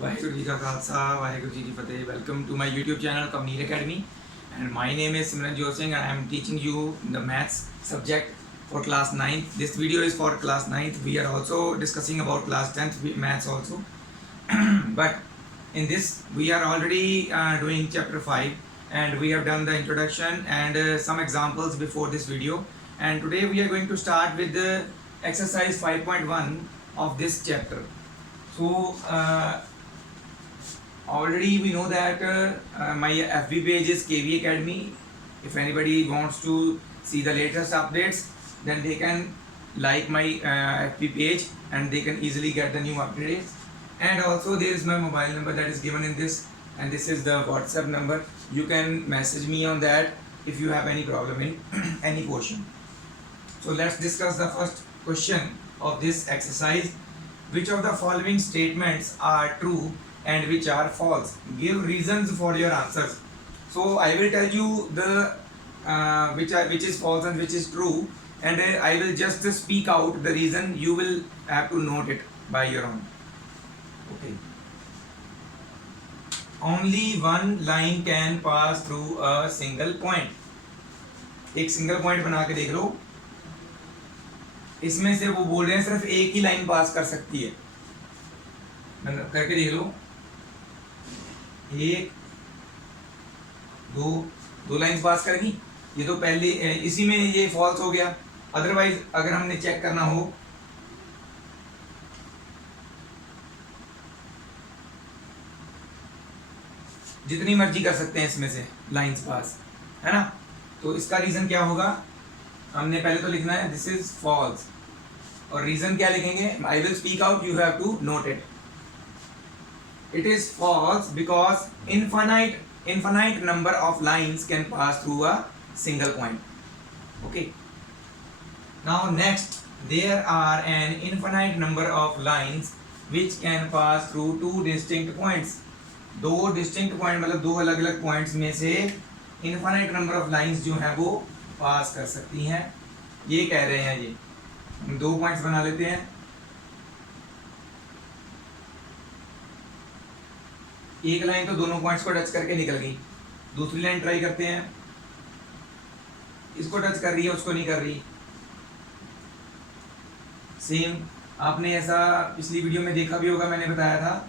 वाहेगुरु जी का खालसा वाहेगुरु जी की फतेह. Welcome to my YouTube channel Kavneer Academy, and my name is Simranjot Singh and I am teaching you the maths subject for class 9th. This video is for class 9th. We are also discussing about class 10th maths also. But in this we are already doing chapter 5, and we have done the introduction and some examples before this video, and today we are going to start with the exercise 5.1 of this chapter. So already we know that my FB page is KV Academy. If anybody wants to see the latest updates, then they can like my FB page and they can easily get the new updates. And also there is my mobile number that is given in this, and this is the WhatsApp number. You can message me on that if you have any problem in any portion. So let's discuss the first question of this exercise. Which of the following statements are true and which are false? Give reasons for your answers. So I will tell you the which is false and which is true, and I will just speak out the reason. You will have to note it by your own. Okay. Only one line can pass through a single point. एक single point बना के देख लो. इसमें से वो बोल रहे हैं सिर्फ एक ही लाइन पास कर सकती है. करके देख लो. एक दो लाइन पास करेगी. ये तो पहले इसी में ये फॉल्स हो गया. अदरवाइज अगर हमने चेक करना हो, जितनी मर्जी कर सकते हैं इसमें से लाइंस पास, है ना. तो इसका रीजन क्या होगा? हमने पहले तो लिखना है दिस इज फॉल्स, और रीजन क्या लिखेंगे? I will speak out, you have to note it. It is false because infinite number of lines can pass through a single point. Okay. Now next, there are an infinite number of lines which can pass through two distinct points. दो distinct point मतलब दो अलग अलग points में से infinite number of lines जो है वो पास कर सकती हैं. ये कह रहे हैं. ये हम दो पॉइंट्स बना लेते हैं. एक लाइन तो दोनों पॉइंट्स को टच करके निकल गई. दूसरी लाइन ट्राई करते हैं. इसको टच कर रही है, उसको नहीं कर रही. सेम आपने ऐसा पिछली वीडियो में देखा भी होगा, मैंने बताया था.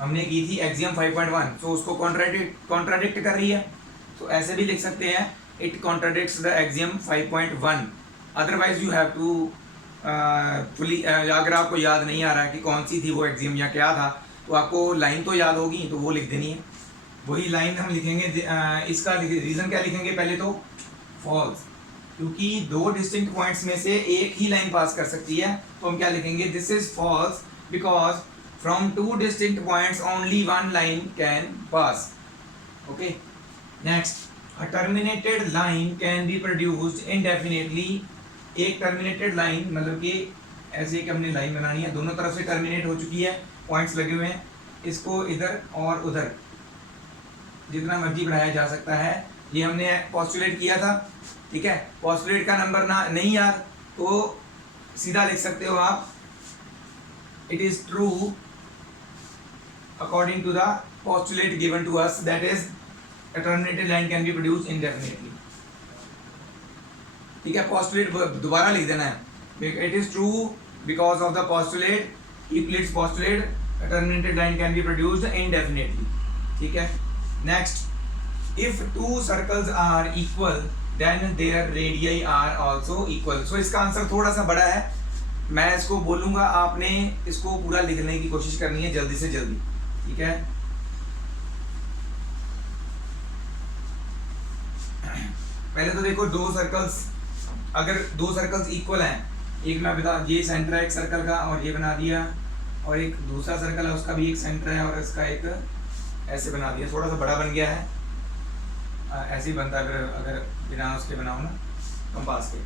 हमने की थी एक्सियम 5.1. तो उसको कॉन्ट्राडिक्ट कर रही है. तो ऐसे भी लिख सकते हैं, it contradicts the axiom 5.1. Otherwise you have to fully, अगर आपको याद नहीं आ रहा है कि कौन सी थी वो एक्सियम या क्या था, तो आपको लाइन तो याद होगी, तो वो लिख देनी है. वही लाइन हम लिखेंगे. इसका रीज़न क्या लिखेंगे? पहले तो फॉल्स, क्योंकि दो डिस्टिंक्ट पॉइंट्स में से एक ही लाइन पास कर सकती है. तो हम क्या लिखेंगे? This is false because from two distinct points only one line can pass. Okay. Next, a terminated line can be produced indefinitely. एक टर्मिनेटेड लाइन मतलब कि ऐसे कि हमने लाइन बनानी है, दोनों तरफ से टर्मिनेट हो चुकी है, पॉइंट्स लगे हुए हैं. इसको इधर और उधर जितना मर्जी बढ़ाया जा सकता है. ये हमने पोस्टुलेट किया था. ठीक है. पोस्टुलेट का नंबर ना नहीं याद तो सीधा लिख सकते हो आप, it is true according to the postulate given to us, that is a terminated line can be produced indefinitely. ठीक है. पोस्टुलेट दोबारा लिख देना है. It is true because of the postulate, Euclid's postulate, a terminated line can be produced indefinitely. ठीक है. Next, if two circles are equal then their radii are also equal. so इसका answer थोड़ा सा बड़ा है. मैं इसको बोलूंगा, आपने इसको पूरा लिखने की कोशिश करनी है जल्दी से जल्दी. ठीक है. पहले तो देखो, दो सर्कल्स, अगर दो सर्कल्स इक्वल हैं, एक मैं बता, ये सेंटर है एक सर्कल का और ये बना दिया, और एक दूसरा सर्कल है उसका भी एक सेंटर है और इसका एक ऐसे बना दिया. थोड़ा सा बड़ा बन गया है. ऐसे ही बनता है अगर बिना उसके बनाओ ना, कंपास के.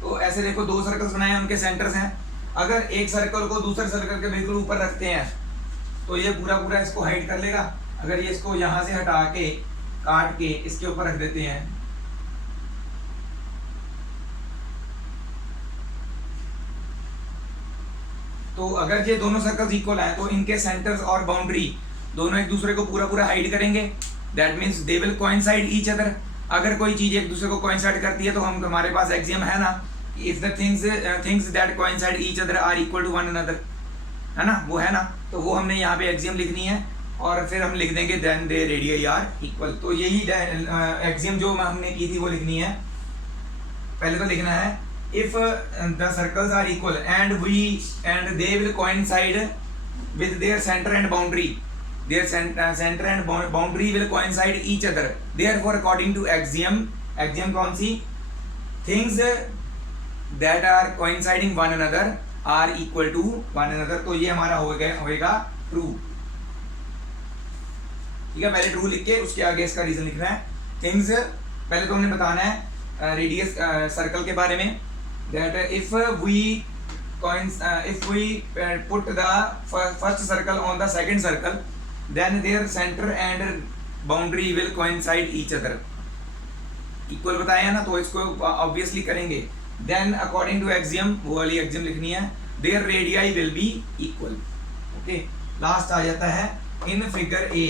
तो ऐसे देखो, दो सर्कल्स बनाए हैं, उनके सेंटर्स हैं. अगर एक सर्कल को दूसरे सर्कल के बिल्कुल ऊपर रखते हैं तो ये पूरा पूरा इसको हाइड कर लेगा. अगर ये इसको यहाँ से हटा के काट के इसके ऊपर रख देते हैं तो अगर ये दोनों सर्कल्स इक्वल हैं तो इनके सेंटर्स और बाउंड्री दोनों एक दूसरे को पूरा पूरा हाइड करेंगे, that means they will coincide each other. अगर कोई चीज एक दूसरे को कोइंसाइड करती है तो हम हमारे पास एक्सियम है ना, if the things that coincide each other are equal to one another, है ना, वो है ना, तो वो हमने यहाँ पे एक्सियम लिखनी है और फिर हम लिख देंगे then they radii are equal. तो यही एक्सियम जो हमने की थी वो लिखनी है। पहले तो लिखना है if the circles are equal and they will coincide with their centre and boundary, their center and boundary will coincide each other, therefore according to axiom कौन सी, things that are coinciding one another are equal to one another। तो ये हमारा होएगा true. ठीक है, पहले true लिख के उसके आगे इसका रीजन लिखना है। थिंग्स पहले तो हमने बताना है रेडियस सर्कल के बारे में, that if we put the first circle on the second circle then their center and boundary will coincide each other। Equal बताया ना, तो इसको ऑब्वियसली करेंगे। then according to axiom, वो वाली axiom लिखनी है, their radii will be equal। Okay, last आ जाता है in figure A,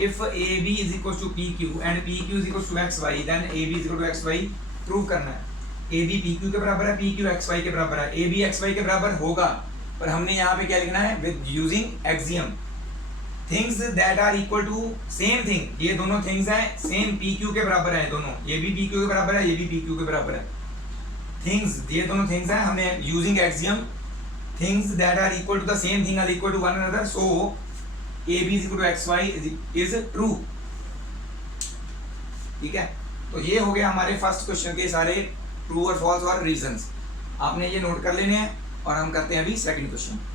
if AB is equal to PQ and PQ is equal to XY then AB is equal to XY prove करना है। AB PQ के बराबर है, PQ XY के बराबर है, AB XY के बराबर होगा, पर हमने यहाँ पे क्या लिखना है, with using axiom things that are equal to same thing. ये दोनों थिंग्स हैं सेम PQ के बराबर है दोनों, ये भी PQ के बराबर है, ये भी PQ के बराबर है। थिंग्स, ये दोनों थिंग्स हैं, हमें using axiom things that are equal to the same thing are equal to one another, so AB is equal to XY is true. ठीक है, तो ये हो गया हमारे फर्स्ट क्वेश्चन के सारे ट्रू और फॉल्स और रीजंस। आपने ये नोट कर लेने हैं और हम करते हैं अभी second question.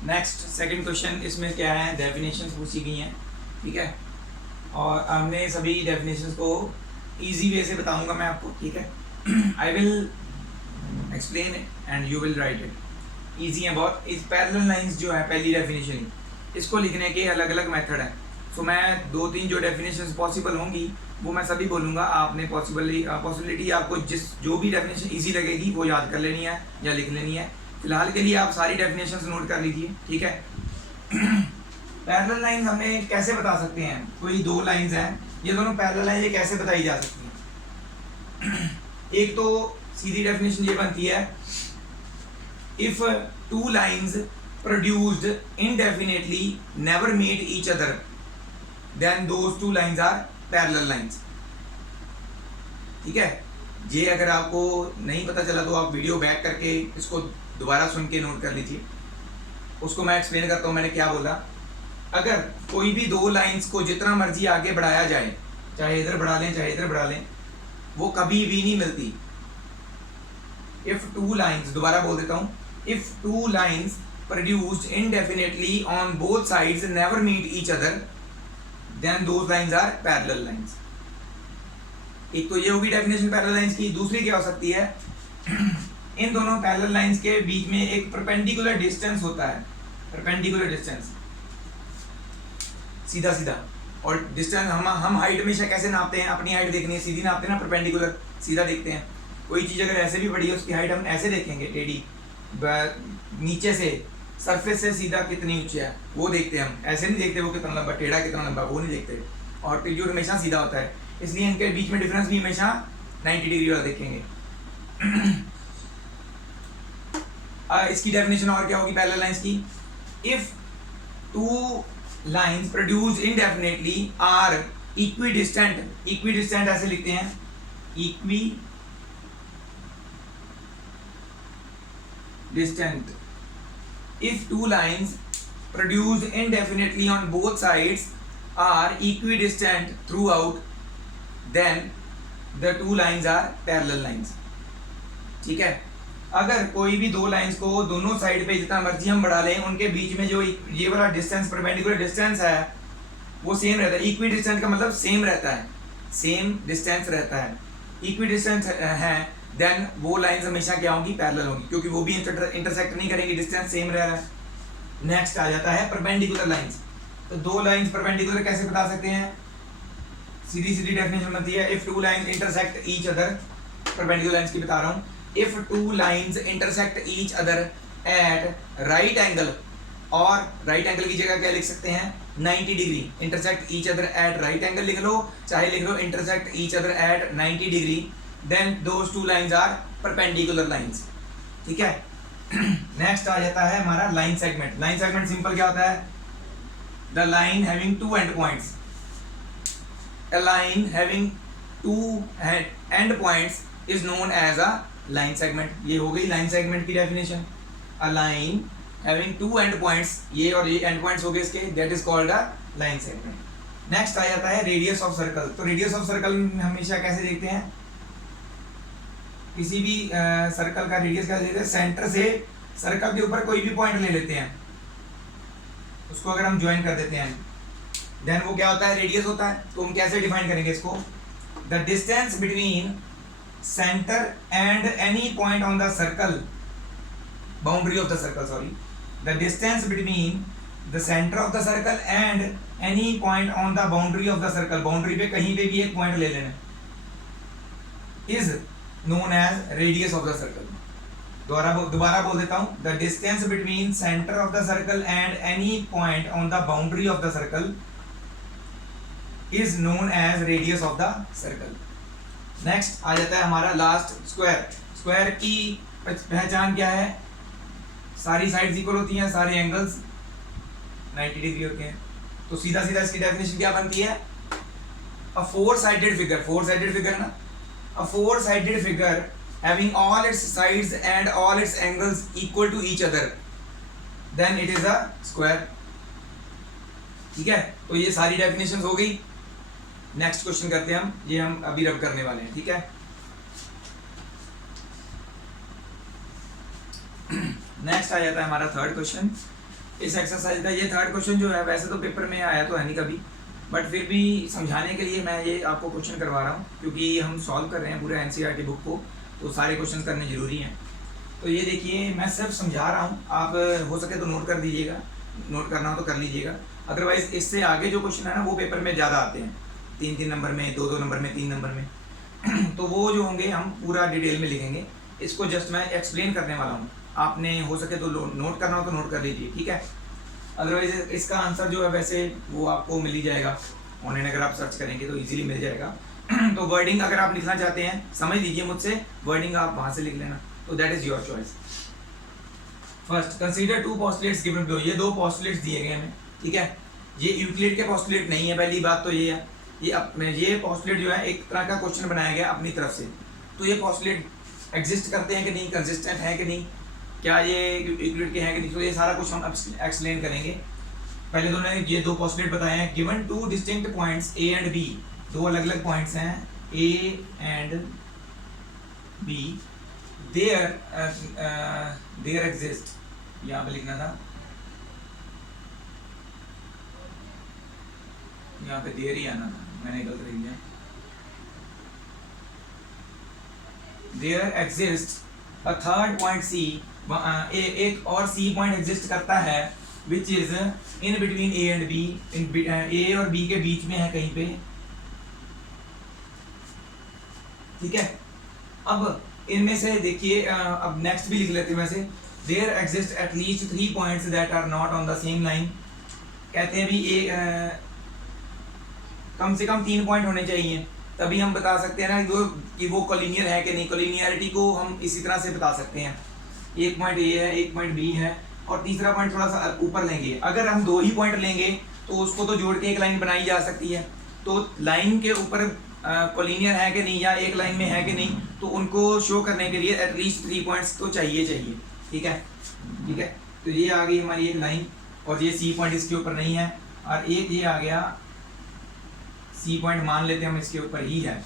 Next second question, इसमें क्या है, डेफिनेशंस पूछी गई हैं। ठीक है, और हमने सभी डेफिनेशंस को इजी वे से बताऊंगा मैं आपको। ठीक है, I will explain and you will write it. Easy है बहुत। इस पैरेलल लाइंस जो है पहली डेफिनेशन, इसको लिखने के अलग अलग मेथड हैं। तो मैं 2-3 जो डेफिनेशंस पॉसिबल होंगी वो मैं सभी बोलूँगा, आपने पॉसिबिलिटी आपको जो भी डेफिनेशन इजी लगेगी वो याद कर लेनी है या लिख लेनी है। फिलहाल के लिए आप सारी डेफिनेशंस नोट कर लीजिए। ठीक है, पैरेलल लाइंस हमने कैसे बता सकते हैं, कोई दो लाइंस हैं, ये दोनों पैरेलल हैं, ये कैसे बताई जा सकती हैं। एक तो सीधी डेफिनेशन ये बनती है, if two lines produced indefinitely never meet each other then those two lines are parallel lines. ठीक है, ये अगर आपको नहीं पता चला तो आप वीडियो बैक करके इसको दोबारा सुन के नोट कर लीजिए। उसको मैं एक्सप्लेन करता हूँ मैंने क्या बोला। अगर कोई भी दो लाइंस को जितना मर्जी आगे बढ़ाया जाए, चाहे इधर बढ़ा लें चाहे इधर बढ़ा लें, वो कभी भी नहीं मिलती। इफ टू लाइंस, दोबारा बोल देता हूँ, if two lines produced indefinitely on both sides never meet each other then those lines are parallel lines. एक तो ये होगी डेफिनेशन पैरेलल लाइंस की। दूसरी क्या हो सकती है, इन दोनों पैरेलल लाइंस के बीच में एक परपेंडिकुलर डिस्टेंस होता है, परपेंडिकुलर डिस्टेंस, सीधा सीधा। और डिस्टेंस हम हाइट हमेशा कैसे नापते हैं, अपनी हाइट देखनी है, सीधी नापते हैं ना, परपेंडिकुलर सीधा देखते हैं। कोई चीज़ अगर ऐसे भी बड़ी है उसकी हाइट हम ऐसे देखेंगे, टेढ़ी, नीचे से सरफेस से सीधा कितनी ऊंची है वो देखते हैं हम, ऐसे नहीं देखते वो कितना लंबा, टेढ़ा कितना लंबा, वो नहीं देखते। और टिल्यूड हमेशा सीधा होता है, इसलिए इनके बीच में डिफरेंस भी हमेशा 90 डिग्री वाला देखेंगे। इसकी डेफिनेशन और क्या होगी पैरेलल लाइंस की, if two lines produced indefinitely are equidistant, equidistant ऐसे लिखते हैं, equidistant. if two lines produced indefinitely on both sides are equidistant throughout then the two lines are parallel lines। ठीक है, अगर कोई भी दो लाइंस को दोनों साइड पे जितना मर्जी हम बढ़ा लें, उनके बीच में जो ये वाला डिस्टेंस, परपेंडिकुलर डिस्टेंस है, वो सेम रहता है। इक्वी डिस्टेंस का मतलब सेम रहता है, सेम डिस्टेंस रहता है, इक्वी डिस्टेंस है, देन वो लाइंस हमेशा क्या होंगी, पैरेलल होंगी, क्योंकि वो भी इंटरसेक्ट नहीं करेंगी, डिस्टेंस सेम रह रहा है। नेक्स्ट आ जाता है परपेंडिकुलर लाइंस। तो दो लाइंस परपेंडिकुलर कैसे बता सकते हैं, सीधी सीधी डेफिनेशन बनती है, if two lines intersect each other, perpendicular lines की बता रहा हूँ। if two lines intersect each other at right angle, और राइट एंगल की जगह क्या लिख सकते हैं 90 degree, intersect each other at right angle लिख लो, चाहे लिख लो intersect each other at 90 degree, then those two lines are perpendicular lines. ठीक है। नेक्स्ट आ जाता है हमारा line segment. Line segment simple क्या होता है, the line having two end points, a line having two end points is known as a line segment। ये हो गई लाइन सेगमेंट की definition. a line having two end points, ये और ये end points हो गए इसके, that is called a line segment। Next आ जाता है रेडियस ऑफ सर्कल। तो रेडियस ऑफ सर्कल हमेशा कैसे देखते हैं, किसी भी सर्कल का रेडियस कैसे देखते हैं, सेंटर से सर्कल के ऊपर कोई भी पॉइंट ले लेते हैं, उसको अगर हम ज्वाइन कर देते हैं देन वो क्या होता है, रेडियस होता है। तो हम कैसे डिफाइन करेंगे इसको, the distance between centre and any point on the circle, boundary of the circle, sorry, the distance between the centre of the circle and any point on the boundary of the circle, boundary पे कहीं पे भी एक point ले लेना, is known as radius of the circle. दोबारा बोल देता हूं, the distance between centre of the circle and any point on the boundary of the circle is known as radius of the circle. Next आ जाता है हमारा last square. Square की पहचान क्या है, सारी साइड्स इक्वल होती हैं, सारे एंगल्स 90 डिग्री होते हैं। तो सीधा सीधा इसकी डेफिनेशन क्या बनती है, a four sided figure, four sided figure ना, a four sided figure having all its sides and all its angles equal to each other, then it is a square। ठीक है, तो ये सारी डेफिनेशंस हो गई। नेक्स्ट क्वेश्चन करते हैं हम, ये हम अभी रब करने वाले हैं। ठीक है, नेक्स्ट आ जाता है हमारा थर्ड क्वेश्चन इस एक्सरसाइज का। ये थर्ड क्वेश्चन जो है वैसे तो पेपर में आया तो है नहीं कभी, बट फिर भी समझाने के लिए मैं ये आपको क्वेश्चन करवा रहा हूँ, क्योंकि हम सॉल्व कर रहे हैं पूरे एनसीईआरटी बुक को, तो सारे क्वेश्चन करने जरूरी हैं। तो ये देखिए मैं सिर्फ समझा रहा हूँ, आप हो सके तो नोट कर दीजिएगा, नोट करना हो तो कर लीजिएगा, अदरवाइज इससे आगे जो क्वेश्चन है ना वो पेपर में ज़्यादा आते हैं, 3-3 नंबर में, 2-2 नंबर में, 3 नंबर में। तो वो जो होंगे हम पूरा डिटेल में लिखेंगे, इसको जस्ट मैं एक्सप्लेन करने वाला हूँ, आपने हो सके तो नोट करना हो तो नोट कर लीजिए। ठीक है, अदरवाइज इसका आंसर जो है वैसे वो आपको मिल ही जाएगा ऑनलाइन, अगर आप सर्च करेंगे तो ईजिली मिल जाएगा। तो वर्डिंग अगर आप लिखना चाहते हैं, समझ लीजिए मुझसे, वर्डिंग आप वहां से लिख लेना, तो that is your choice. First, consider two postulates given below. ये दो पोस्टुलेट्स दिए गए हमें। ठीक है, ये यूक्लिड के पोस्टुलेट नहीं है, पहली बात तो ये है। ये पोस्टुलेट जो है एक तरह का क्वेश्चन बनाया गया अपनी तरफ से। तो ये पोस्टुलेट एग्जिस्ट करते हैं कि नहीं, कंसिस्टेंट है कि नहीं, क्या ये यूक्लिड के हैं कि नहीं, तो ये सारा कुछ हम एक्सप्लेन करेंगे। पहले तो मैंने ये दो पोस्टुलेट बताए हैं, given two distinct points A and B, दो अलग अलग पॉइंट्स हैं A and B, there exist, यहाँ पे लिखना था, यहाँ पे देयर ही आना था, मैंने गलत लिख दिया। There exist a third point C, एक और सी पॉइंट एग्जिस्ट करता है which is in between A and B, A और बी के बीच में है कहीं पे। ठीक है, अब इनमें से देखिए, अब नेक्स्ट भी लिख लेते हैं वैसे। There exist at least 3 points that are not on the same line. कहते हैं भी कम से कम 3 पॉइंट होने चाहिए, तभी हम बता सकते हैं ना कि वो कोलिनियर है कि नहीं। कोलिनियरिटी को हम इसी तरह से बता सकते हैं, एक पॉइंट ए है, एक पॉइंट बी है, और तीसरा पॉइंट थोड़ा सा ऊपर लेंगे। अगर हम 2 ही पॉइंट लेंगे तो उसको तो जोड़ के एक लाइन बनाई जा सकती है। तो लाइन के ऊपर कोलिनियर है कि नहीं, या एक लाइन में है कि नहीं, तो उनको शो करने के लिए एटलीस्ट 3 पॉइंट्स तो चाहिए। ठीक है, ठीक है, तो ये आ गई हमारी एक लाइन, और ये सी पॉइंट इसके ऊपर नहीं है, और एक ये आ गया सी पॉइंट, मान लेते हैं हम इसके ऊपर ही है,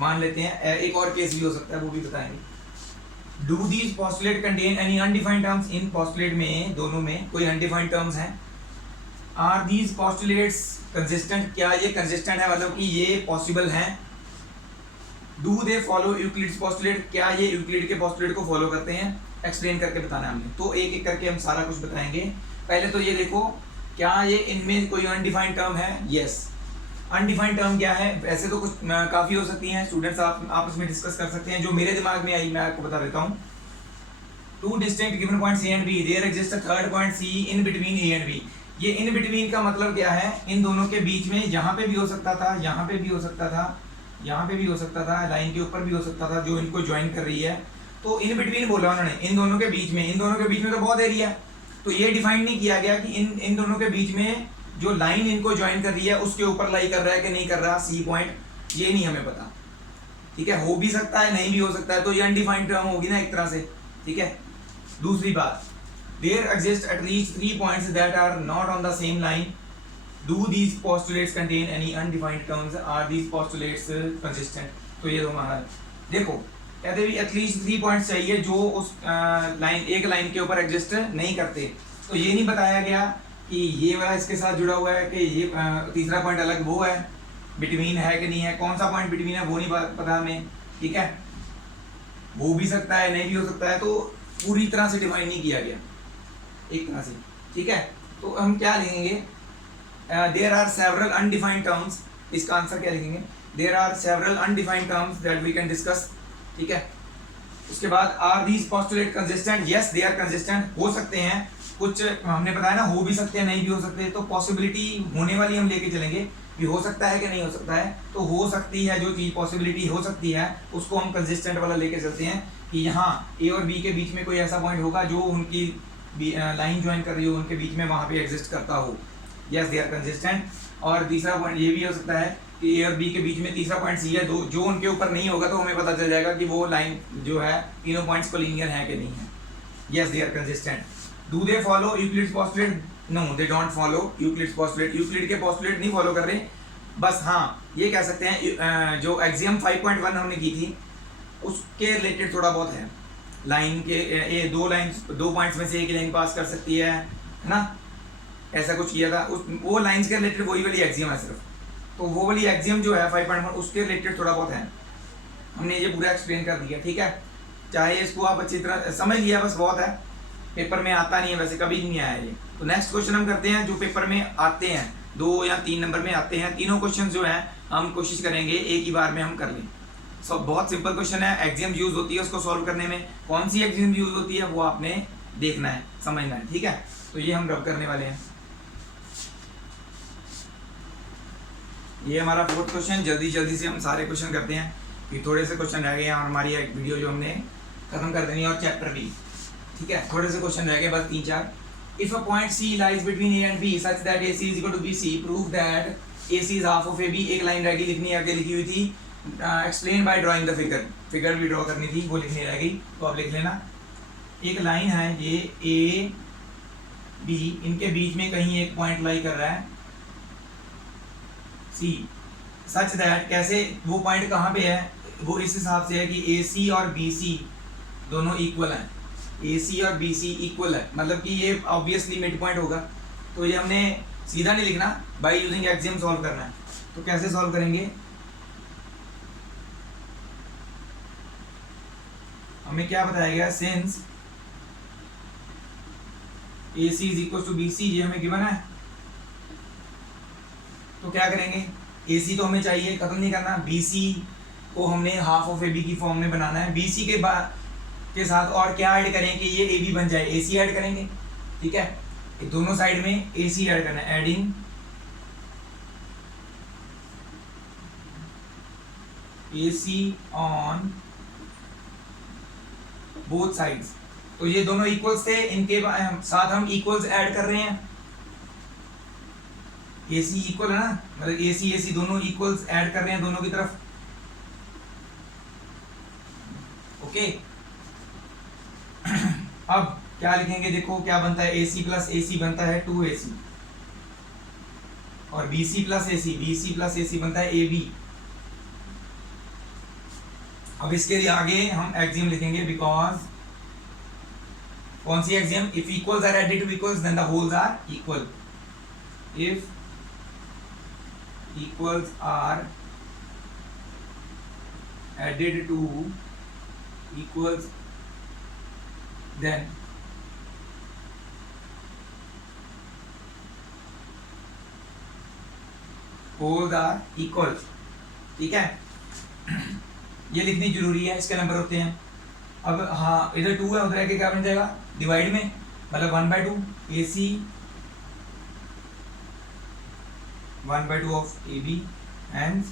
मान लेते हैं। एक और केस भी हो सकता है, वो भी बताएंगे। Do these postulate contain any undefined terms. In postulate में दोनों में कोई अनडिफाइंड टर्म्स हैं। आर दीज पोस्टुलेट्स कंसिस्टेंट, क्या ये कंसिस्टेंट है, मतलब कि ये पॉसिबल हैं। Do they follow Euclid's postulate, क्या ये यूक्लिड के पोस्टुलेट को फॉलो करते हैं, एक्सप्लेन करके बताना है हमने। तो एक एक करके हम सारा कुछ बताएंगे। पहले तो ये देखो, क्या ये इनमें कोई अनडिफाइंड टर्म है, यस। अनडिफाइंड टर्म क्या है? वैसे तो कुछ काफी हो सकती हैं, स्टूडेंट्स आप आपस में डिस्कस कर सकते हैं। जो मेरे दिमाग में आई मैं आपको बता देता हूँ। Two distinct given point C and B, there exist a third point C in between A and B. ये इन बिटवीन का मतलब क्या है? इन दोनों के बीच में, यहाँ पे भी हो सकता था, यहाँ पे भी हो सकता था, यहाँ पे भी हो सकता था, लाइन के ऊपर भी हो सकता था, जो इनको ज्वाइन कर रही है। तो इन बिटवीन बोला उन्होंने, इन दोनों के बीच में। इन दोनों के बीच में तो बहुत एरिया है, तो ये डिफाइन नहीं किया गया कि इन दोनों के बीच में जो लाइन इनको ज्वाइन कर रही है उसके ऊपर लाई कर रहा है कि नहीं कर रहा, सी पॉइंट, ये नहीं हमें पता। ठीक है, हो भी सकता है, नहीं भी हो सकता है, तो ये अनडिफाइंड टर्म होगी ना एक तरह से। ठीक है, दूसरी बात, there exist at least 3 points that are not on the same line, do these postulates contain any undefined terms, are these postulates consistent. तो ये हमारा, देखो कहते भी एटलीस्ट 3 पॉइंट्स चाहिए जो उस एक लाइन के ऊपर एग्जिस्ट नहीं करते। तो ये नहीं बताया गया कि ये वाला इसके साथ जुड़ा हुआ है, कि ये तीसरा पॉइंट अलग वो है, बिटवीन है कि नहीं है, कौन सा पॉइंट बिटवीन है वो नहीं पता हमें। ठीक है, हो भी सकता है, नहीं भी हो सकता है, तो पूरी तरह से डिफाइन नहीं किया गया एक तरह से। ठीक है, तो हम क्या लिखेंगे? There are several undefined terms, इसका आंसर क्या लिखेंगे? There are several undefined terms that we can discuss. ठीक है, उसके बाद are these postulate consistent? Yes they are consistent. हो सकते हैं, कुछ हमने बताया ना, हो भी सकते हैं, नहीं भी हो सकते, तो पॉसिबिलिटी होने वाली हम लेके चलेंगे कि हो सकता है कि नहीं हो सकता है। तो हो सकती है जो चीज पॉसिबिलिटी हो सकती है उसको हम कंसिस्टेंट वाला लेके चलते हैं कि यहाँ ए और बी के बीच में कोई ऐसा पॉइंट होगा जो उनकी लाइन ज्वाइन कर रही हो, उनके बीच में वहां पे एग्जिस्ट करता हो। Yes they are consistent. और तीसरा पॉइंट ये भी हो सकता है कि ए और बी के बीच में तीसरा पॉइंट सी है, जो उनके ऊपर नहीं होगा, तो हमें पता चल जाएगा कि वो लाइन जो है तीनों पॉइंट्स कोलिनियर है कि नहीं है। Yes they are consistent. Do they follow Euclid's postulate? No they don't follow Euclid's postulate. Euclid के पोस्टुलेट नहीं फॉलो कर रहे। बस हाँ ये कह सकते हैं जो एक्सियम 5.1 हमने की थी उसके रिलेटेड थोड़ा बहुत है। लाइन के ये दो पॉइंट्स में से एक लाइन पास कर सकती है ना, ऐसा कुछ किया था। वो लाइंस के रिलेटेड वही वाली एक्सियम है सिर्फ, तो वो वाली एक्सियम जो है 5.1 उसके रिलेटेड थोड़ा बहुत है। हमने ये पूरा एक्सप्लेन कर दिया। ठीक है, चाहे इसको आप अच्छी तरह समझ लिया बस बहुत है, पेपर में आता नहीं है, वैसे कभी नहीं आया ये। तो नेक्स्ट क्वेश्चन हम करते हैं जो पेपर में आते हैं, 2 या 3 नंबर में आते हैं। तीनों क्वेश्चन जो हैं हम कोशिश करेंगे एक ही बार में हम कर लें। बहुत सिंपल क्वेश्चन है, एक्सियम यूज होती है उसको सॉल्व करने में। कौन सी एक्सियम यूज होती है वो आपने देखना है, समझना है। ठीक है, तो ये हम रब करने वाले हैं। ये हमारा 4th क्वेश्चन। जल्दी से हम सारे क्वेश्चन करते हैं, कि थोड़े से क्वेश्चन रह गए हैं और हमारी एक वीडियो जो हमने खत्म कर देनी है, और चैप्टर भी। ठीक है, थोड़े से क्वेश्चन रह गए बस 3-4। If a point C lies between A and B such that AC is equal to BC, prove that AC is half of AB। एक लाइन रह गई लिखनी, आगे लिखी हुई थी explain by drawing the figure. Figure भी ड्रॉ करनी थी, वो लिखनी रह गई, तो आप लिख लेना। एक लाइन है ये A B, इनके बीच में कहीं एक पॉइंट लाई कर रहा है C, सच दैट, कैसे वो पॉइंट कहाँ पे है? वो इस हिसाब से है कि AC और BC दोनों इक्वल हैं। AC और BC इक्वल है, मतलब कि ये ऑब्वियसली मिड पॉइंट होगा। तो ये हमने सीधा नहीं लिखना, बाय यूजिंग एक्सियम सॉल्व करना है। तो कैसे सॉल्व करेंगे? हमें क्या बताया गया? Since AC is equal to BC, ये हमें गिवन है। तो क्या करेंगे? AC तो हमें चाहिए, खत्म नहीं करना। BC को हमने हाफ ऑफ AB की फॉर्म में बनाना है। BC के साथ और क्या ऐड करें कि ये AB बन जाए? AC ऐड करेंगे। ठीक है, दोनों साइड में AC ऐड करना है, adding AC on both sides. तो ये दोनों इक्वल्स थे, इनके साथ हम इक्वल्स ऐड कर रहे हैं। AC इक्वल है ना, मतलब AC दोनों इक्वल्स ऐड कर रहे हैं दोनों की तरफ। ओके, अब क्या लिखेंगे? देखो क्या बनता है, AC प्लस AC बनता है 2AC, और BC प्लस AC बनता है AB। अब इसके आगे हम एक्सियम लिखेंगे, बिकॉज कौन सी axiom? If equals are added to equals then the wholes are equal. If equals are added to equals then wholes are equal, ठीक है, ये लिखनी जरूरी है, इसके नंबर होते हैं। अब हाँ इधर 2 है, उधर आके क्या बन जाएगा डिवाइड में, मतलब 1/2 AC 1/2 of AB and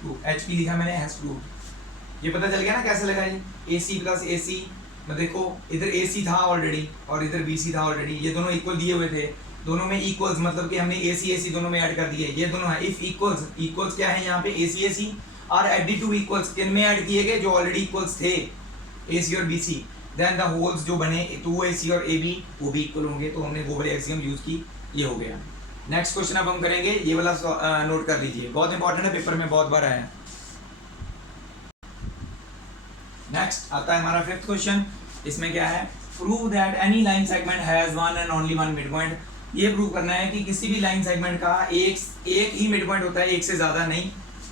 2 HP लिखा मैंने हैज प्रूव्ड। ये पता चल गया ना कैसे लगा ये, AC प्लस AC, मैं देखो इधर AC था ऑलरेडी और इधर BC था ऑलरेडी, ये दोनों इक्वल दिए हुए थे, दोनों में इक्वल्स मतलब कि हमने AC दोनों में ऐड कर दिए, ये दोनों है इफ इक्वल्स, इक्वल्स क्या है यहाँ पे AC और एडिड टू इक्वल्स, किन में ऐड किए गए जो ऑलरेडी इक्वल्स थे AC और BC, देन द होल्स जो बने 2AC और AB वो भी इक्वल होंगे, तो हमने वो वाले एक्सियम यूज की, ये हो गया। नेक्स्ट क्वेश्चन अब हम करेंगे, ये वाला नोट कर लीजिए, बहुत इंपॉर्टेंट है, पेपर में बहुत बार आया। नेक्स्ट आता है हमारा 5th क्वेश्चन, इसमें क्या है, prove that any line segment has one and only one mid point. ये प्रूव करना है कि किसी भी लाइन सेगमेंट का एक ही मिड पॉइंट होता है, एक से ज्यादा नहीं।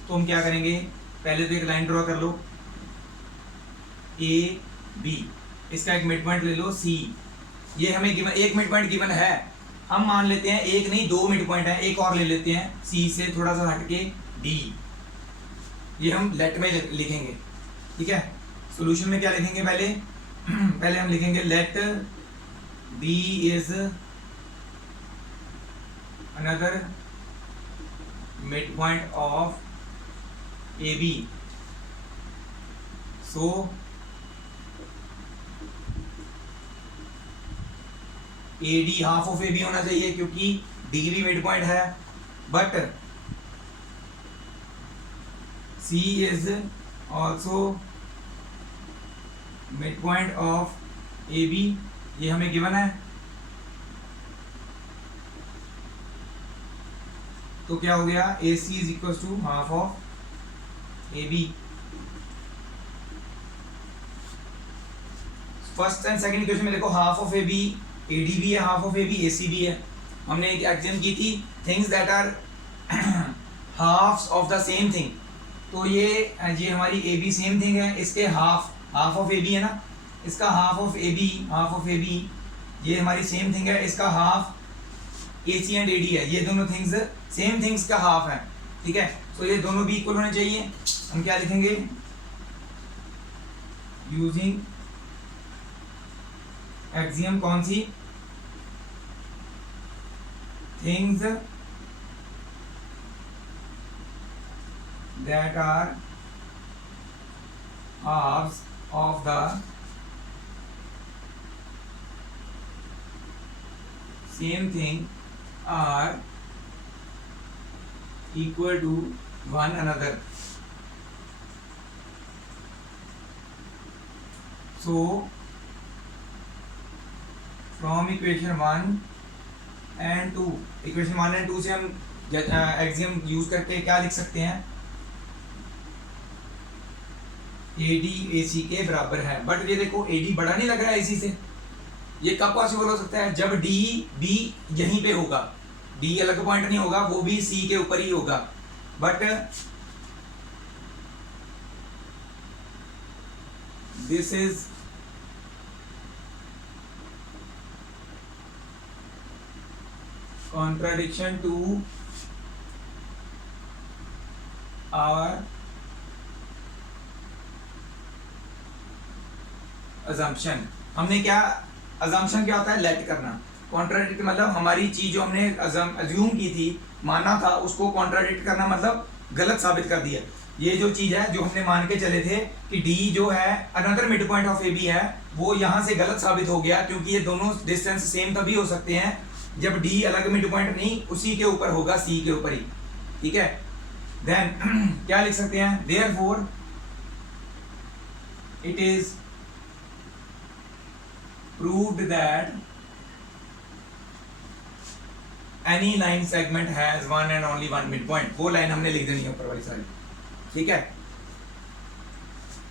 तो हम क्या करेंगे, पहले तो एक लाइन ड्रॉ कर लो AB, इसका एक मिड पॉइंट ले लो C, ये हमें गिवन एक मिड पॉइंट गिवन है, हम मान लेते हैं एक नहीं 2 मिड पॉइंट है, एक और ले लेते हैं C से थोड़ा सा हटके D, ये हम लेट में लिखेंगे, ठीक है। सॉल्यूशन में क्या लिखेंगे, पहले हम लिखेंगे let B is another midpoint of AB, so AD half of AB होना चाहिए क्योंकि D भी मिड पॉइंट है, but C is also midpoint of AB, ये हमें गिवन है। तो क्या हो गया, AC is equal to half of AB। First and second equation में देखो हाफ ऑफ AB AD भी है, हाफ ऑफ AB AC भी है। हमने एक एक्सियम की थी things that are halves of the same thing, तो ये हमारी AB सेम थिंग है, इसके हाफ ऑफ AB है ना, इसका हाफ ऑफ AB ये हमारी सेम थिंग है, इसका हाफ AC एंड AD है, ये दोनों थिंग्स सेम थिंग्स का हाफ है, ठीक है। तो ये दोनों भी इक्वल होने चाहिए। हम क्या लिखेंगे, यूजिंग एक्सियम कौन सी, things that are halves of the same thing are equal to one another. So from equation 1 and 2, equation 1 and 2 से हम एक्सियम यूज करके क्या लिख सकते हैं, AD AC के बराबर है, बट ये देखो AD बड़ा नहीं लग रहा है AC से, ये कब पॉसिबल हो सकता है, जब D B यहीं पे होगा, D अलग पॉइंट नहीं होगा, वो भी C के ऊपर ही होगा, but this is contradiction to our assumption। हमने क्या assumption क्या होता है, लेट करना, कॉन्ट्राडिक्ट मतलब हमारी चीज जो हमने अज्यूम की थी, माना था, उसको कॉन्ट्राडिक्ट करना मतलब गलत साबित कर दिया। ये जो चीज है जो हमने मान के चले थे कि D जो है another mid point of AB है, वो यहाँ से गलत साबित हो गया, क्योंकि ये दोनों डिस्टेंस सेम तभी हो सकते हैं जब D अलग मिड पॉइंट नहीं उसी के ऊपर होगा, C के ऊपर ही, ठीक है। देन क्या लिख सकते हैं, therefore it is proved that any line segment has one and only one mid point. वो लाइन हमने लिख देनी है ऊपर वाली सारी, ठीक है।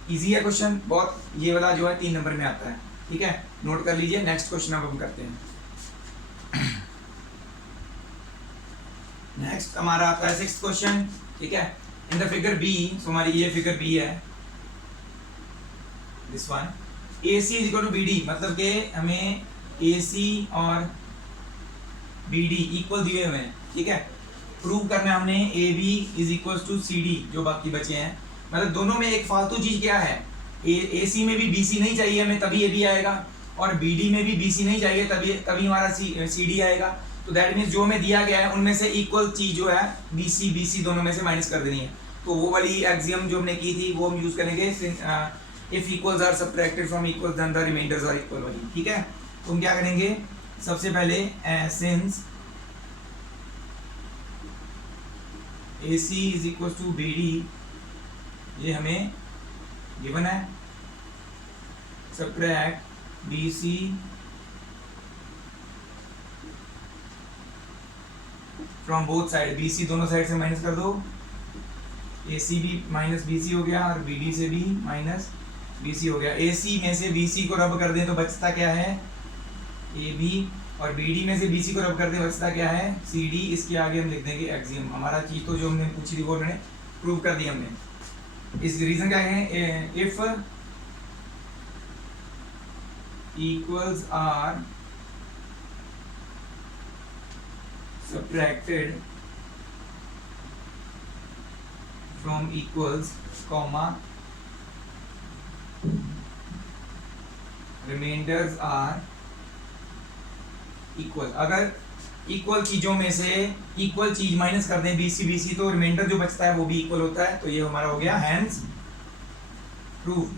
इजी है क्वेश्चन बहुत, ये वाला जो है 3 नंबर में आता है, ठीक है, नोट कर लीजिए। नेक्स्ट क्वेश्चन अब हम करते हैं। नेक्स्ट हमारा आता है 6th क्वेश्चन, ठीक है। In the figure B, so हमारी ये फिगर बी है, this one, AC is equal to BD, मतलब कि हमें AC और BD इक्वल दिए हुए हैं, ठीक है। प्रूव करना है हमने A B is equal to C D, जो बाकी बचे हैं। मतलब दोनों में एक फालतू चीज क्या है, ए सी में भी बी सी नहीं चाहिए हमें, तभी ए बी आएगा, और बी डी में भी बी सी नहीं चाहिए, तभी हमारा सी डी आएगा। तो दैट मीन्स जो हमें दिया गया है उनमें से इक्वल चीज जो है बी सी दोनों में से माइनस कर देनी है। तो वो वाली एक्सियम जो हमने की थी वो हम यूज करेंगे, if equals are subtracted from equals then the remainders are equal वाली, ठीक है। तो हम क्या करेंगे, सबसे पहले since A C is equal to B D, ये हमें गिवन है, subtract B C from both side, B C दोनों साइड से माइनस कर दो, ए सी भी माइनस बी सी हो गया और बी डी से भी माइनस बी सी हो गया। ए सी में से बी सी को रब कर दें तो बचता क्या है, ए बी, और बी डी में से बी सी को रब कर दें बचता क्या है, सी डी। इसके आगे हम लिख देंगे एक्सियम। हमारा चीज तो जो हमने पूछी थी वो हमने प्रूव कर दी हमने। इस रीजन क्या है, if equals are subtracted from equals comma remainders are equal। अगर इक्वल चीजों में से इक्वल चीज माइनस कर दें बी सी तो रिमाइंडर जो बचता है वो भी इक्वल होता है। तो ये हमारा हो गया हैंस प्रूव।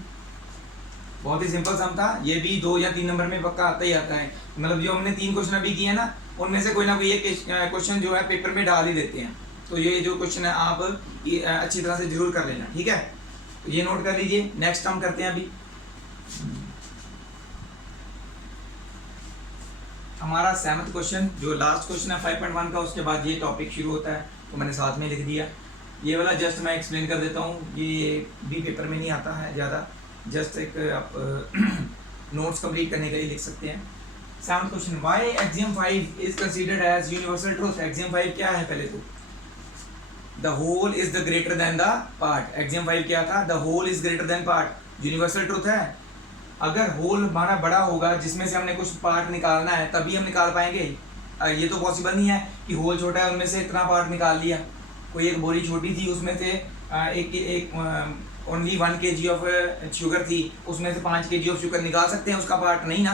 बहुत ही सिंपल सम था, ये भी 2 या 3 नंबर में पक्का आता ही आता है। मतलब जो हमने 3 क्वेश्चन अभी किए ना, उनमें से कोई ना कोई एक क्वेश्चन जो है पेपर में डाल ही देते हैं। तो ये जो क्वेश्चन है आप अच्छी तरह से जरूर कर लेना, ठीक है। तो ये नोट कर लीजिए। नेक्स्ट हम करते हैं अभी हमारा 7th क्वेश्चन, जो लास्ट क्वेश्चन है 5.1 का। उसके बाद ये टॉपिक शुरू होता है, तो मैंने साथ में लिख दिया। ये वाला जस्ट मैं एक्सप्लेन कर देता हूँ, ये भी पेपर में नहीं आता है ज़्यादा, जस्ट एक आप नोट्स कंप्लीट करने के लिए लिख सकते हैं। 7th question, why axiom 5 is considered as universal truth. Axiom 5 क्या है, पहले तो the whole is the greater than the part. Axiom 5 क्या था, the whole is greater than part, universal truth है। अगर होल हमारा बड़ा होगा जिसमें से हमने कुछ पार्ट निकालना है तभी हम निकाल पाएंगे। ये तो पॉसिबल नहीं है कि होल छोटा है उनमें से इतना पार्ट निकाल लिया। कोई एक बोरी छोटी थी उसमें से एक ओनली 1 kg ऑफ शुगर थी, उसमें से 5 kg ऑफ शुगर निकाल सकते हैं उसका पार्ट, नहीं ना।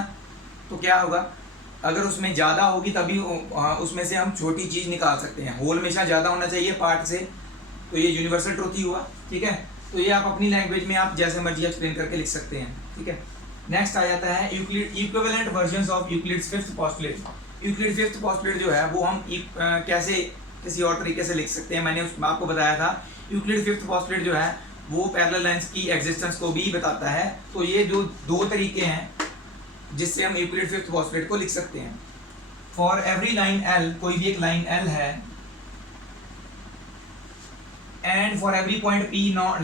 तो क्या होगा, अगर उसमें ज़्यादा होगी तभी उसमें से हम छोटी चीज़ निकाल सकते हैं। होल हमेशा ज़्यादा होना चाहिए पार्ट से, तो ये यूनिवर्सल ट्रूथ ही हुआ, ठीक है। तो ये आप अपनी लैंग्वेज में आप जैसे मर्जी एक्सप्लेन करके लिख सकते हैं, ठीक है। नेक्स्ट आ जाता है Euclid equivalent versions of Euclid's 5th postulate. Euclid 5th postulate जो है वो हम कैसे किसी और तरीके से लिख सकते हैं। मैंने आपको बताया था यूक्लिड 5th पोस्टुलेट जो है वो पैरेलल लाइंस की एग्जिस्टेंस को भी बताता है। तो ये जो 2 तरीके हैं जिससे हम यूक्लिड 5th पोस्टुलेट को लिख सकते हैं। फॉर एवरी लाइन L, कोई भी एक लाइन L है, and for every point P not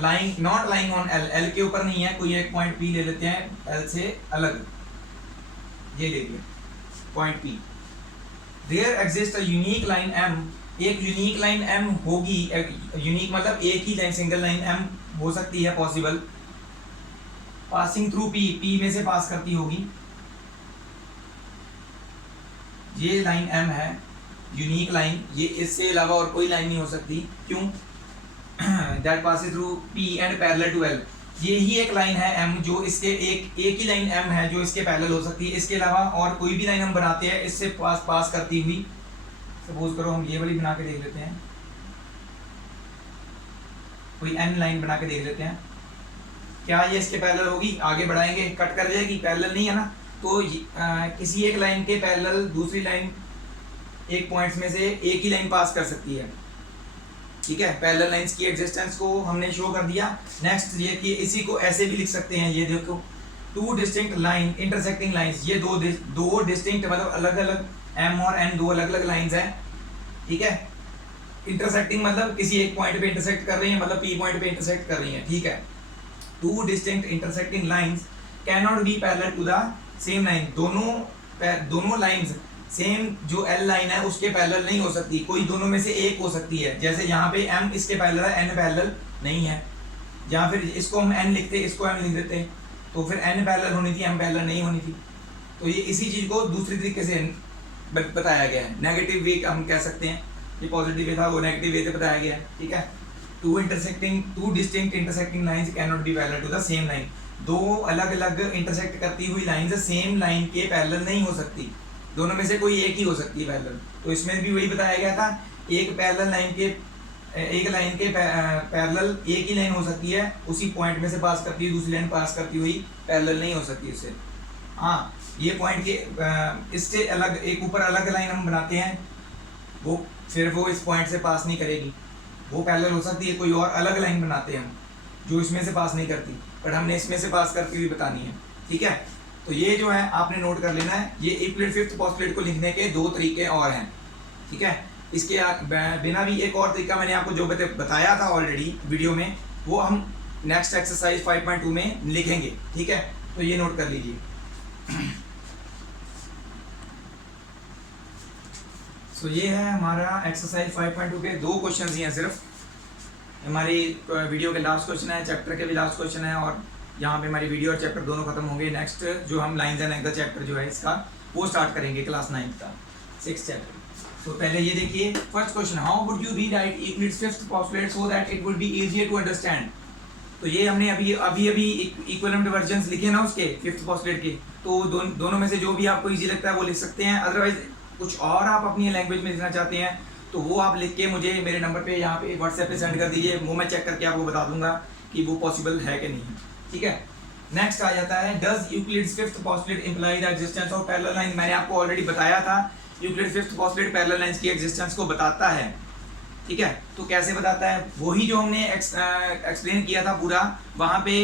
lying on L, L के ऊपर नहीं है, कोई एक पॉइंट P ले लेते हैं L से अलग, ये ले लिया point P। There exist a unique line M, एक यूनिक लाइन M होगी। यूनिक मतलब एक ही लाइन, सिंगल लाइन M हो सकती है पॉसिबल, पासिंग थ्रू P में से पास करती होगी। ये लाइन M है यूनिक लाइन, ये इससे अलावा और कोई लाइन नहीं हो सकती। क्यों, that passes through P and parallel to L। ये ही एक लाइन है M जो इसके एक ही लाइन M है जो इसके पैरेलल हो सकती है। इसके अलावा और कोई भी लाइन हम बनाते हैं इससे पास करती हुई। सपोज करो हम ये वाली बना के देख लेते हैं, कोई N लाइन बना के देख लेते हैं, क्या ये इसके पैरेलल होगी। आगे बढ़ाएंगे कट कर जाएगी, पैरेलल नहीं है ना। तो किसी एक लाइन के पैरेलल दूसरी लाइन एक पॉइंट्स में से एक ही लाइन पास कर सकती है, ठीक है। पैरेलल लाइंस की एग्जिस्टेंस को हमने शो कर दिया। नेक्स्ट ये कि इसी को ऐसे भी लिख सकते हैं, ये देखो 2 डिस्टिंक्ट लाइन इंटरसेक्टिंग लाइंस। ये दो डिस्टिंक्ट मतलब अलग अलग M और N 2 अलग अलग लाइंस हैं, ठीक है। इंटरसेक्टिंग मतलब किसी एक पॉइंट पे इंटरसेक्ट कर रही है, मतलब P पॉइंट पे इंटरसेक्ट कर रही है, ठीक है। 2 distinct intersecting lines can not be parallel to the same line. दोनों लाइंस सेम जो L लाइन है उसके पैरेलल नहीं हो सकती, कोई दोनों में से एक हो सकती है। जैसे यहाँ पे M इसके पैरेलल है, N पैरेलल नहीं है। या फिर इसको हम N लिखते, इसको M लिख देते, तो फिर N पैरेलल होनी थी, M पैरेलल नहीं होनी थी। तो ये इसी चीज़ को दूसरी तरीके से बताया गया है, नेगेटिव वे हम कह सकते हैं। ये पॉजिटिव वे था, वो नेगेटिव वे से बताया गया है, ठीक है। Two distinct intersecting lines can not be parallel to the same line, दो अलग अलग इंटरसेक्ट करती हुई लाइंस सेम लाइन के पैरेलल नहीं हो सकती, दोनों में से कोई एक ही हो सकती है पैरेलल। तो इसमें भी वही बताया गया था, एक लाइन के पैरेलल एक ही लाइन हो सकती है, उसी पॉइंट में से पास करती हुई दूसरी लाइन पास करती हुई पैरेलल नहीं हो सकती उससे। हाँ, ये पॉइंट के इससे अलग एक ऊपर अलग लाइन हम बनाते हैं, वो फिर वो इस पॉइंट से पास नहीं करेगी, वो पैरेलल हो सकती है, कोई और अलग लाइन बनाते हैं हम जो इसमें से पास नहीं करती, पर हमने इसमें से पास करती हुई बतानी है, ठीक है। तो ये जो है आपने नोट कर लेना है, ये यूक्लिड फिफ्थ पोस्टुलेट को लिखने के दो तरीके और हैं, ठीक है। इसके बिना भी एक और तरीका मैंने आपको जो बताया था ऑलरेडी वीडियो में, वो हम नेक्स्ट एक्सरसाइज 5.2 में लिखेंगे, ठीक है। तो ये नोट कर लीजिए। सो ये है हमारा एक्सरसाइज 5.2 के दो क्वेश्चन ही हैं सिर्फ, हमारी वीडियो के लास्ट क्वेश्चन है, चैप्टर के भी लास्ट क्वेश्चन है, और यहाँ पे हमारी वीडियो और चैप्टर दोनों खत्म होंगे। नेक्स्ट जो हम लाइंस एंड एंगल चैप्टर जो है इसका वो स्टार्ट करेंगे क्लास 9 का 6th चैप्टर। तो पहले ये देखिए first question, how would you rewrite Euclid's fifth postulate so that it would be easier to understand. तो ये हमने अभी इक्विवेलेंट वर्जन्स लिखे ना उसके फिफ्थ पोस्टुलेट के, तो दोनों में से जो भी आपको इजी लगता है वो लिख सकते हैं, अदरवाइज कुछ और आप अपनी लैंग्वेज में लिखना चाहते हैं तो वो आप लिख के मुझे मेरे नंबर पे यहाँ पे व्हाट्सएप पे सेंड कर दीजिए, वो मैं चेक करके आपको बता दूंगा कि वो पॉसिबल है कि नहीं है, ठीक है। नेक्स्ट आ जाता है, does Euclid's fifth postulate imply the existence of parallel line. मैंने आपको ऑलरेडी बताया था Euclid fifth postulate parallel lines की एक्जिस्टेंस को बताता है, ठीक है। तो कैसे बताता है, वही जो हमने एक्सप्लेन किया था पूरा, वहाँ पे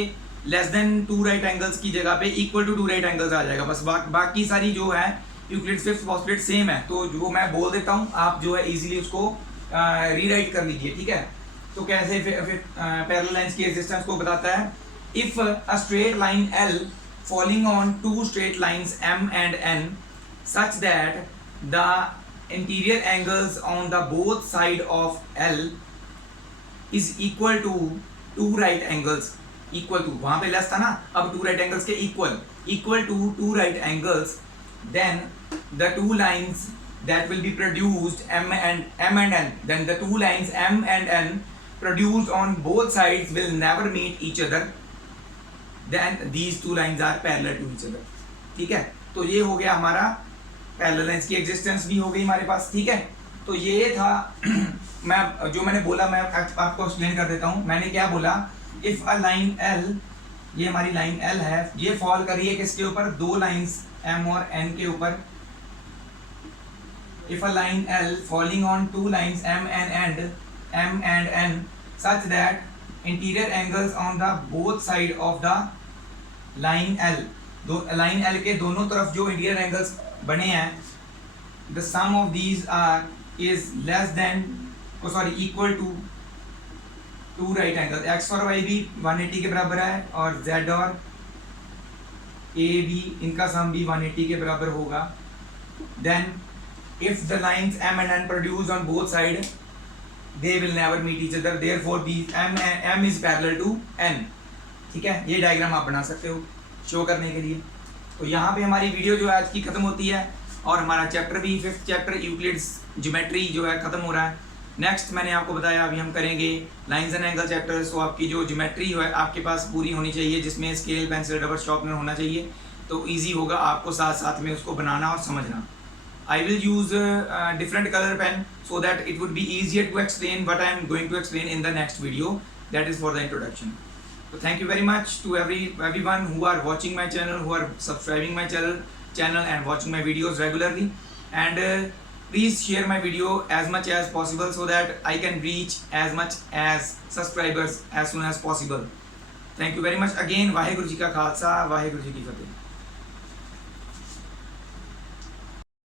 लेस देन 2 राइट एंगल्स की जगह पे इक्वल टू 2 राइट एंगल्स आ जाएगा, बस बाकी सारी जो है यूक्लिड फिफ्थ पोस्टुलेट सेम है। तो जो मैं बोल देता हूँ आप जो है इजीली उसको रीराइट कर लीजिए, ठीक है। तो कैसे फिर पैरेलल लाइंस की एक्जिस्टेंस को बताता है, if a straight line L falling on two straight lines M and N such that the interior angles on the both side of L is equal to 2 right angles, equal to वहाँ पे less था ना, अब 2 right angles के equal to 2 right angles, then the two lines that will be produced M and N, then the two lines M and N produced on both sides will never meet each other, then these two lines are parallel to each other, ठीक है। तो ये हो गया हमारा parallel lines की existence भी हो गई हमारे पास, ठीक है। तो ये था मैंने बोला मैं आपको एक्सप्लेन कर देता हूँ। मैंने क्या बोला, इफ अ लाइन L, ये हमारी लाइन L है, ये फॉल कर रही है किसके ऊपर, दो लाइंस M और N के ऊपर। If a line L falling on two lines M and N such that interior angles on the both side of the line L, line L के दोनों तरफ जो इंटीरियर एंगल्स बने हैं, the sum of these is less than equal to 2 right angles, x और y भी 180 के बराबर है और z और a भी, इनका सम भी 180 के बराबर होगा। then if the lines M and N produce on both sides they will never meet each other, therefore these M is parallel to N, ठीक है। ये डायग्राम आप बना सकते हो शो करने के लिए। तो यहाँ पे हमारी वीडियो जो है आज की खत्म होती है और हमारा चैप्टर भी 5th चैप्टर यूक्लिड्स ज्योमेट्री जो है खत्म हो रहा है। नेक्स्ट मैंने आपको बताया अभी हम करेंगे लाइंस एंड एंगल चैप्टर। तो आपकी जो ज्योमेट्री है आपके पास पूरी होनी चाहिए, जिसमें स्केल, पेंसिल, रबर, शार्पनर होना चाहिए, तो ईजी होगा आपको साथ साथ में उसको बनाना और समझना। I will use different color pen so that it would be easier to explain what I am going to explain in the next video. That is for the introduction. So thank you very much to everyone who are watching my channel, who are subscribing my channel and watching my videos regularly. And please share my video as much as possible so that I can reach as much as subscribers as soon as possible. Thank you very much again. Waheguru ji का खालसा, वाहेगुरु जी की फतेह।